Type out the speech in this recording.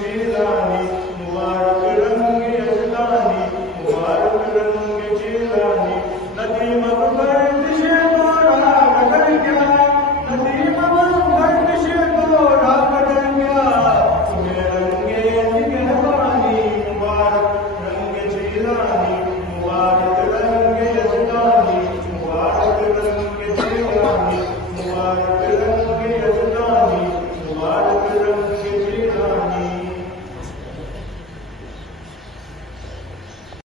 जिलानी मुबारक रंग यजदानी मुबारक रंग जिलानी नदीम गर्दिश गोरा बदल गया नदीम गर्दिश गोरा बदल गया तुम्हें रंगे निगहबानी मुबारक रंग जिलानी